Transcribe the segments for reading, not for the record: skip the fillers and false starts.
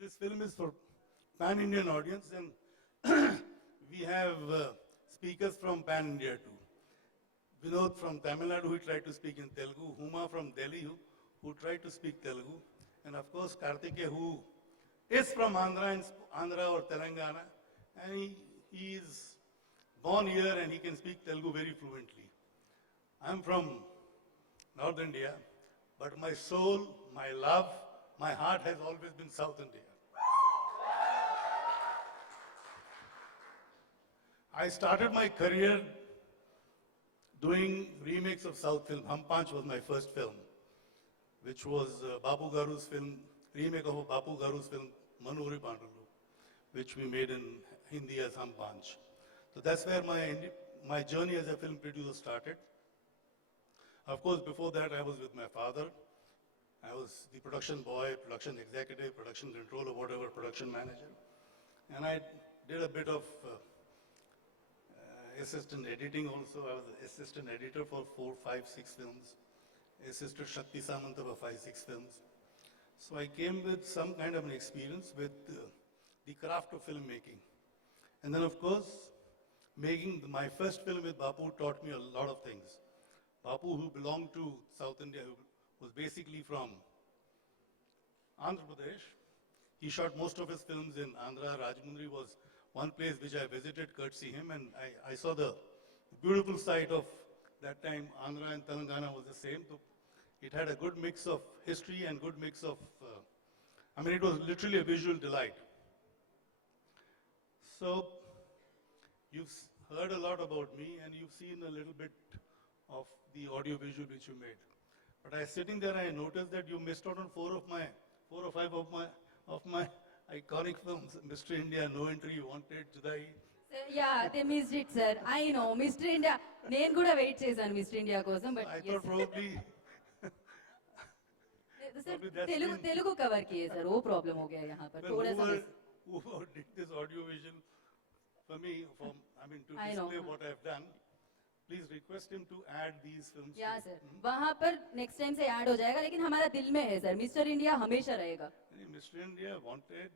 this film is for pan-Indian audience, and we have speakers from pan-India too. Vinod from Tamil Nadu, who tried to speak in Telugu, Huma from Delhi, who tried to speak Telugu, and of course Karthike, who is from Andhra or Telangana, and he is born here and he can speak Telugu very fluently. I'm from North India, but my soul, my love, my heart has always been South India. I started my career doing remakes of South film. Hum Panch was my first film, which was Babu Garu's film, remake of Babu Garu's film, Manuri Pandalu, which we made in Hindi as Hum Panch. So that's where my journey as a film producer started. Of course, before that, I was with my father. I was the production boy, production executive, production controller, whatever, production manager. And I did a bit of assistant editing also. I was assistant editor for 4, 5, 6 films. Assisted Shakti Samanta for 5, 6 films. So I came with some kind of an experience with the craft of filmmaking. And then, of course, making my first film with Bapu taught me a lot of things. Bapu, who belonged to South India, who was basically from Andhra Pradesh. He shot most of his films in Andhra. Rajmundry was one place which I visited courtesy him, and I saw the beautiful sight of that time. Andhra and Telangana was the same. So it had a good mix of history and good mix of, it was literally a visual delight. So you've heard a lot about me, and you've seen a little bit of the audio visual which you made. But I was sitting there, I noticed that you missed out on 4 or 5 of my iconic films. Mr. India, No Entry, Wanted, Judai. Yeah, they missed it, sir. I know, Mr. India. నేను కూడా wait చేశాను mister India కోసం, but I thought probably Telugu cover किए sir, वो problem हो गया यहाँ पर थोड़ा सा. Whoever did this audio vision for me, to display what I've done, please request him to add these films. Yeah, sir. वहाँ पर next time से ऐड हो जाएगा, लेकिन हमारा दिल में है सर, मिस्टर इंडिया हमेशा रहेगा. Mr. India, Wanted,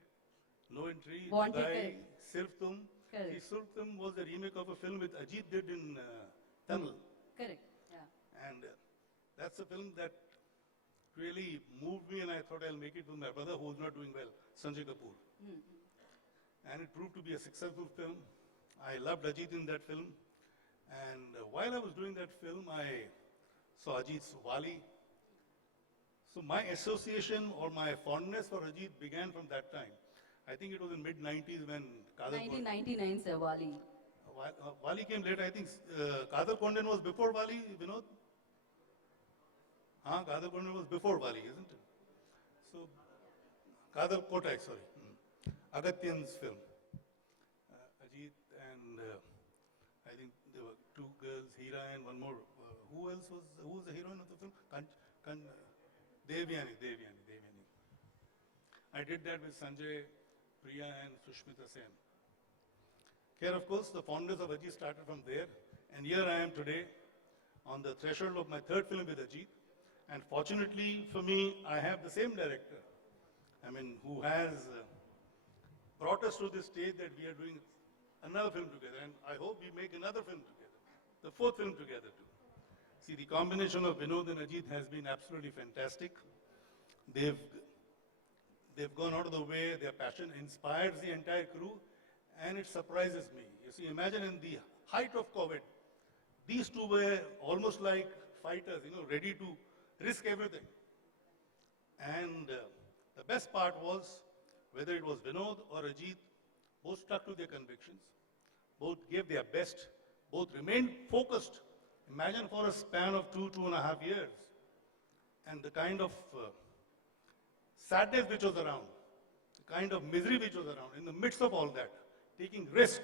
No Entry, Wanted, Judai, Sirf Tum. Sirf Tum was a remake of a film with Ajith did in Tamil. Correct. Yeah. And that's a film that really moved me, and I thought I'll make it with my brother, who was not doing well, Sanjay Kapoor. And it proved to be a successful film. I loved Ajith in that film. And while I was doing that film, I saw Ajith's Wali. So my association or my fondness for Ajith began from that time. I think it was in mid-90s when 1999, sir, Wali. Wali came later. I think Kadar Kondan was before Wali, Vinod? Kadar Kondan was before Wali, isn't it? So, Kadar Kotak, sorry. Agatyan's film. Ajith and I think there were 2 girls, Hira and one more. Who was the heroine of the film? Devyani. I did that with Sanjay, Priya and Sushmita Sen. Here, of course, the fondness of Ajit started from there. And here I am today on the threshold of my 3rd film with Ajit. And fortunately for me, I have the same director, who has brought us to this stage that we are doing another film together. And I hope we make another film together, the 4th film together too. See, the combination of Vinod and Ajit has been absolutely fantastic. They've gone out of the way, their passion inspires the entire crew, and it surprises me. You see, imagine in the height of COVID, these two were almost like fighters, ready to risk everything. And the best part was, whether it was Vinod or Ajit, both stuck to their convictions, both gave their best, both remained focused. Imagine for a span of 2.5 years, and the kind of sadness which was around, the kind of misery which was around, in the midst of all that, taking risk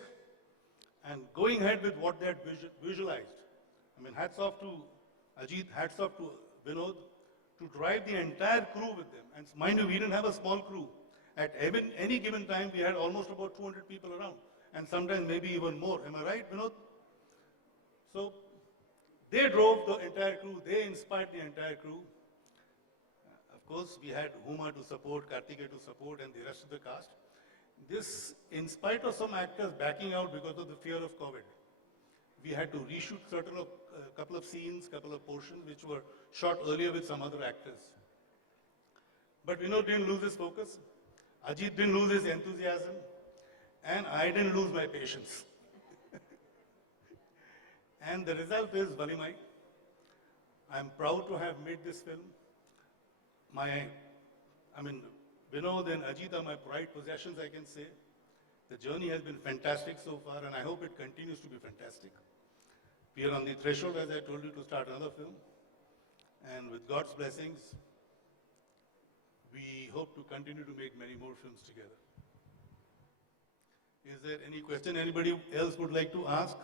and going ahead with what they had visualized. Hats off to Ajit, hats off to Vinod, to drive the entire crew with them. And mind you, we didn't have a small crew. At any given time, we had almost about 200 people around, and sometimes maybe even more. Am I right, Vinod? So they drove the entire crew, they inspired the entire crew. Of Of course, we had Huma to support, Kartikeya to support, and the rest of the cast. This, in spite of some actors backing out because of the fear of COVID, we had to reshoot couple of scenes, couple of portions which were shot earlier with some other actors. But Vinod didn't lose his focus, Ajith didn't lose his enthusiasm, and I didn't lose my patience. And the result is Valimai. I'm proud to have made this film. Vinod and Ajith are my pride possessions, I can say. The journey has been fantastic so far, and I hope it continues to be fantastic. We are on the threshold, as I told you, to start another film. And with God's blessings, we hope to continue to make many more films together. Is there any question anybody else would like to ask,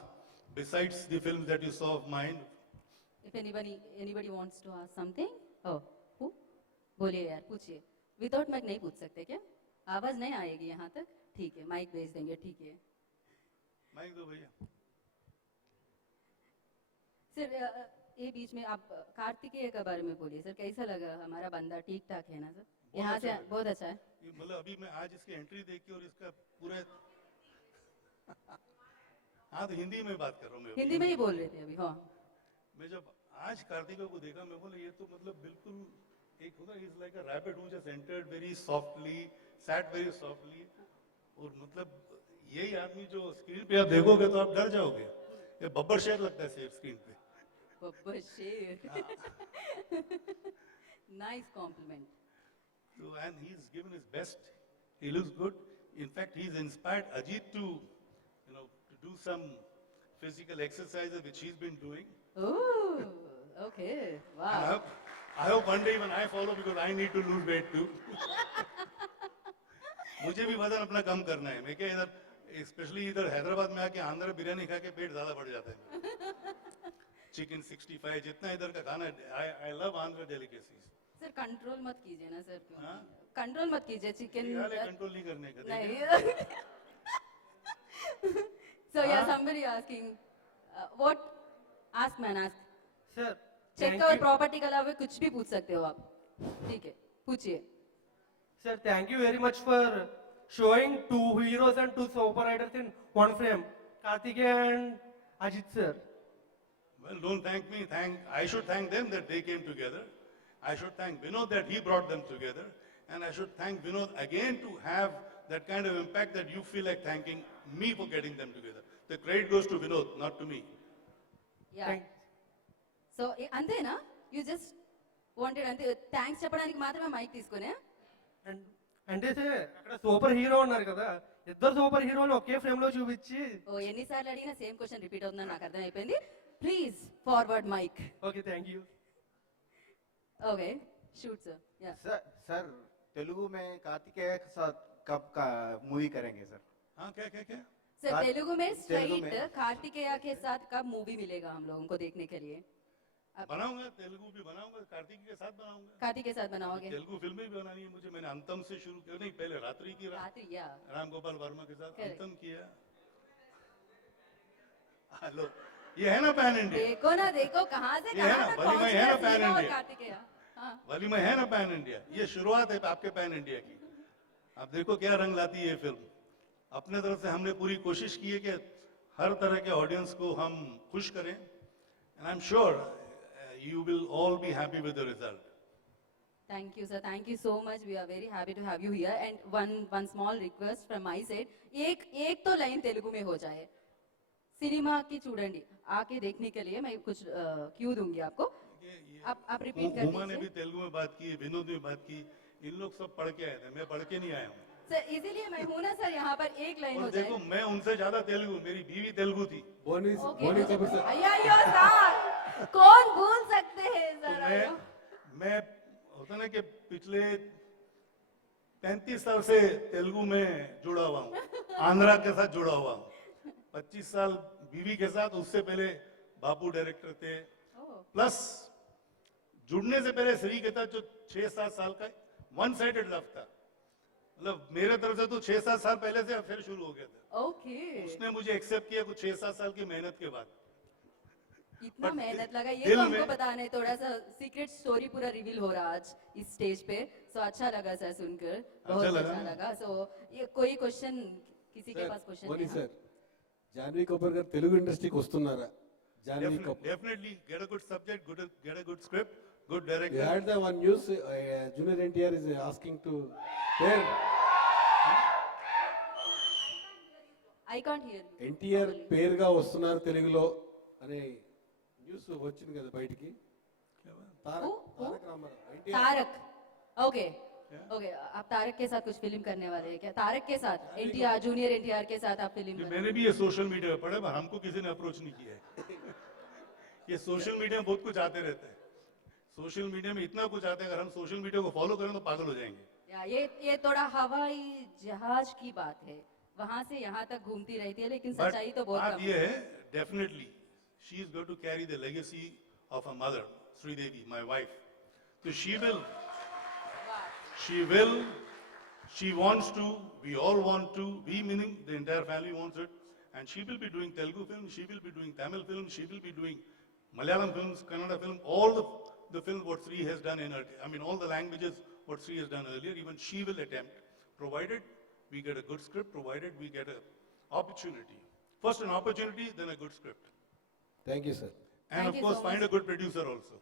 besides the films that you saw of mine? If anybody wants to ask something, oh, who? बोलिए यार, पूछिए. Without mic नहीं पूछ सकते क्या? आवाज नहीं आएगी यहाँ तक? ठीक है, माइक भेज देंगे, ठीक है. माइक दो भैया. सर, ये बीच में आप कार्तिकेय के बारे में बोलिए सर. कैसा लगा? हमारा बंदा ठीक ठाक है ना सर? यहाँ से बहुत अच्छा है. मतलब अभी मैं आज इसकी एंट्री देखी और इसका पूरा हाँ, तो हिंदी में बात कर रहा हूँ मैं. हिंदी में ही बोल रहे थे अभी. हाँ, मैं जब आज कार्तिकेय को देखा, मैं बोला ये तो मतलब बिल्कुल एक होता है, is like a rabbit who just entered very softly, sat very softly. और मतलब यही आदमी जो स्क्रीन पे आप देखोगे तो आप डर जाओगे. ये बब्बर शेर लगता है सिर्फ स्क्रीन पे. बब्बर शेर. Nice compliment. So, and he's given his best. He looks good. In fact, he's inspired Ajith to do some physical exercises which he's been doing. Oh, okay. Wow. I hope one day even I follow because I need to lose weight too. मुझे भी वजन अपना कम करना है. मैं क्या इधर, specially इधर हैदराबाद में आके आंध्र बिरयानी खा के पेट ज्यादा बढ़ जाता है. चिकन 65 जितना इधर का खाना है. I love Andhra delicacies. Sir control मत कीजिए ना सर. कंट्रोल मत कीजिए. चिकन कंट्रोल नहीं करने का. नहीं. So yeah, somebody asking, what? Ask man, ask. Sir, cheque और प्रॉपर्टी के अलावा कुछ भी पूछ सकते हो आप. ठीक है, पूछिए. Sir, thank you very much for showing two heroes and two super riders in one frame, Kartikeya and Ajith sir. Well, don't thank me. I should thank them that they came together. I should thank Vinod that he brought them together. And I should thank Vinod again to have that kind of impact that you feel like thanking me for getting them together. The credit goes to Vinod, not to me. Yeah. Thanks. So అంతేనా? You just wanted అంతే thanks చెప్పడానికి మాత్రమే mic తీసుకునే? అంటే sir అక్కడ super hero ఉన్నారు కదా, ఇద్దరు సూపర్ హీరోలు ఒకే ఫ్రేమ్ లో చూపించి. ఓ, ఎన్నిసార్లు అడిగినా సేమ్ క్వశ్చన్ రిపీట్ అవుతుందని నాకు అర్థమైపోయింది. Please forward mic. Okay, thank you. Okay, shoot sir. या सर तेलुगु में कार्तिकेय के साथ कब का मूवी करेंगे सर? हाँ, क्या क्या क्या? सर तेलुगु में तेलुगु स्ट्रेट में। कार्तिकेया के साथ कब मूवी मिलेगा हम लोगों को देखने के लिए? बनाऊंगा, तेलुगु भी बनाऊंगा, कार्तिक के साथ बनाऊंगा. कार्तिक के साथ बनाओगे? तेलुगु फिल्में भी बनानी है मुझे. मैंने अंतम से शुरू किया, नहीं पहले रात्रि की रात्रि, या राम गोपाल वर्मा के साथ Correct. अंतम किया. हेलो, ये है ना पैन इंडिया. देखो ना, देखो कहाँ से ये है कहाँ ना, तक वलीमाई पहुँच है ना गया पैन सीमा और इंडिया. कार्तिकेया. हाँ, वालीमाई है ना पैन इंडिया. ये शुरुआत है आपके पैन इंडिया की. अब देखो क्या रंग लाती है ये फिल्म. अपने तरफ से हमने पूरी कोशिश की है कि हर तरह के ऑडियंस को हम खुश करें. And I am sure you will all be happy with the result. thank you sir, thank you so much. We are very happy to have you here. And one small request from my side, एक तो line Telugu में हो जाए. Cinema की चूड़ंडी आके देखने के लिए मैं कुछ क्यू दूंगी आपको. आप रिपीट कर हुमा ने भी दीजिए. तेलुगु में बात की, विनोद ने बात की. इन लोग सब पढ़ के आए थे, मैं पढ़ के नहीं आया हूँ. सर इसीलिए मैं हूं ना सर, यहाँ पर एक लाइन और हो देखो जाए. मैं उनसे ज्यादा तेलुगु, मेरी बीवी तेलुगु थी. बोनी Okay. कपूर सर. अय्यो सर, कौन भूल सकते हैं तो सर? मैं होता ना कि पिछले 35 साल से तेलुगु में जुड़ा हुआ हूँ, आंध्रा के साथ जुड़ा हुआ हूँ. 25 साल बीवी के साथ, उससे पहले बापू डायरेक्टर थे. प्लस जुड़ने से पहले श्री के साथ जो 6-7 साल का वन साइडेड लव था. मतलब मेरे तरफ से तो 6-7 साल पहले से अफेयर शुरू हो गया था. ओके. उसने मुझे एक्सेप्ट किया कुछ 6-7 साल की मेहनत के बाद. इतना But मेहनत लगा, ये दिल तो हमको में- पता नहीं, थोड़ा सा सीक्रेट स्टोरी पूरा रिवील हो रहा आज इस स्टेज पे. सो अच्छा लगा सर सुनकर, बहुत लगा अच्छा ना? लगा. सो ये कोई क्वेश्चन, किसी के पास क्वेश्चन పోనీ है? సార్ జాన్వీ కపూర్ గారు తెలుగు ఇండస్ట్రీకి వస్తున్నారా? Janhvi Kapoor Definitely get a good subject, get a good script, good You director. had the one news, Junior NTR is asking to there. I can't hear you. NTR పేరుగా వస్తున్నారు తెలుగులో అనే న్యూస్ వచ్చింది కదా బయటికి. తారక రామారావు ఎన్టీఆర్ तारक. ओके ओके, आप तारक के साथ कुछ फिल्म करने वाले हैं क्या? तारक के साथ, एनटीआर, जूनियर एनटीआर के साथ आप फिल्म कि कर? मैंने भी ये सोशल मीडिया पे पढ़ा, पर हमको किसी ने अप्रोच नहीं किया है. ये सोशल मीडिया में बहुत कुछ आते रहते हैं. सोशल मीडिया में इतना कुछ आता है, अगर हम सोशल मीडिया को फॉलो करें तो पागल हो जाएंगे. या ये थोड़ा हवाई जहाज की बात है, वहां से यहाँ तक घूमती रहती है, लेकिन But सच्चाई तो बहुत बात कम ये है. है, definitely she is going to carry the legacy of her mother, Sridevi, my wife. So she wants to, we all want to, we meaning the entire family wants it, and she will be doing Telugu films, she will be doing Tamil films, she will be doing Malayalam films, Kannada film, all the films what Sri has done in her, I mean all the languages what Sri has done earlier, even she will attempt, provided we get a good script, provided we get an opportunity. First an opportunity, then a good script. Thank you sir. And Thank of you course, so find much. a good producer also.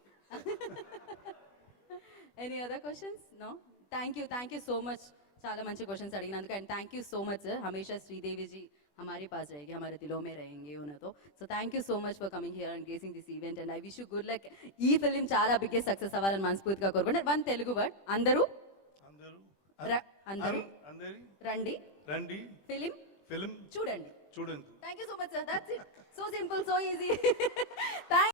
Any other questions? No? Thank you so much. చాలా మంచి questions అడిగినందుకు, and thank you so much sir. హమేషా శ్రీదేవి जी हमारे पास रहेगी, हमारे दिलों में रहेंगे उन्हें तो. So thank you so much for coming here and gracing this event, and I wish you good luck. ఈ ఫిలిం చాలా బిగ్గెస్ట్ సక్సెస్ అవ్వాలని మనస్ఫూర్తిగా కోరుకుంటే వన్ తెలుగు వర్డ్, అందరూ అందరూ అందరూ అందరి రండి, రండి ఫిలిం ఫిల్మ్ చూడండి. చూడండి. Thank you so much sir. That's it. So simple, so easy. Thank